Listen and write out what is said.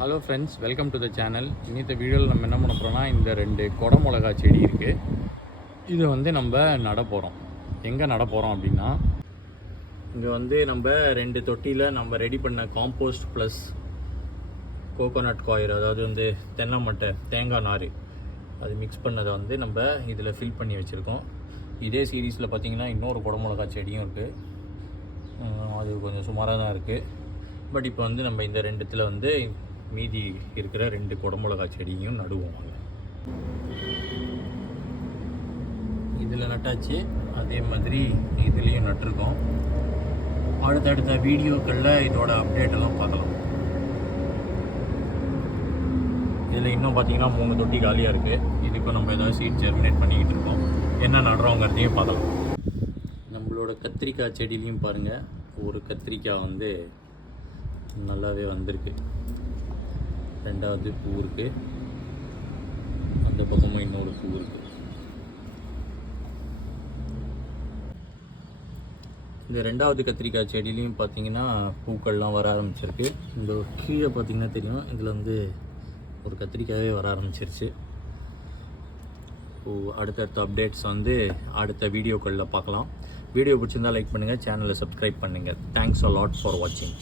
Hello friends, welcome to the channel. இன்னித்த வீடியோவில் நம்ம என்ன பண்ண போகிறோம்னா, இந்த 2 கொடை மிளகா செடி இருக்குது. இது வந்து நம்ம நட போகிறோம். எங்கே நட போகிறோம் அப்படின்னா, இங்கே வந்து நம்ம 2 தொட்டியில் நம்ம ரெடி பண்ண காம்போஸ்ட் ப்ளஸ் கோகோனட் காயர், அதாவது வந்து தென்னை மட்டை, தேங்காய் நார், அது மிக்ஸ் பண்ணதை வந்து நம்ம இதில் ஃபில் பண்ணி வச்சுருக்கோம். இதே சீரீஸில் பார்த்திங்கன்னா இன்னொரு கொடை மிளகா செடியும் இருக்குது. அது கொஞ்சம் சுமாராக தான் இருக்குது. பட் இப்போ வந்து நம்ம இந்த 2த்தில் வந்து மீதி இருக்கிற 2 கொடை மிளகா செடியும் நடுவோம். இதில் நட்டாச்சு, அதே மாதிரி இதுலேயும் நட்டிருக்கோம். அடுத்தடுத்த வீடியோக்களில் இதோட அப்டேட்டெல்லாம் பார்க்கலாம். இதில் இன்னும் பார்த்திங்கன்னா 3 தொட்டி காலியாக இருக்குது. இதுக்கு நம்ம ஏதாவது சீட் ஜெர்மினேட் பண்ணிக்கிட்டு இருக்கோம். என்ன நடுறோங்கிறதையும் பார்க்கலாம். நம்மளோட கத்திரிக்காய் செடியிலையும் பாருங்கள், ஒரு கத்திரிக்காய் வந்து நல்லாவே வந்திருக்கு. 2வது பூ இருக்குது, அந்த பக்கமும் இன்னொரு பூ இருக்குது. இந்த 2வது கத்திரிக்காய் செடியிலையும் பார்த்தீங்கன்னா பூக்கள்லாம் வர ஆரம்பிச்சிருக்கு. இந்த கீழே பார்த்தீங்கன்னா தெரியும், இதில் வந்து ஒரு கத்திரிக்காயே வர ஆரம்பிச்சிருச்சு. அடுத்தடுத்த அப்டேட்ஸ் வந்து அடுத்த வீடியோக்களில் பார்க்கலாம். வீடியோ பிடிச்சிருந்தால் லைக் பண்ணுங்கள், சேனலை சப்ஸ்கிரைப் பண்ணுங்கள். தேங்க்ஸ் அ லாட் ஃபார் வாட்சிங்.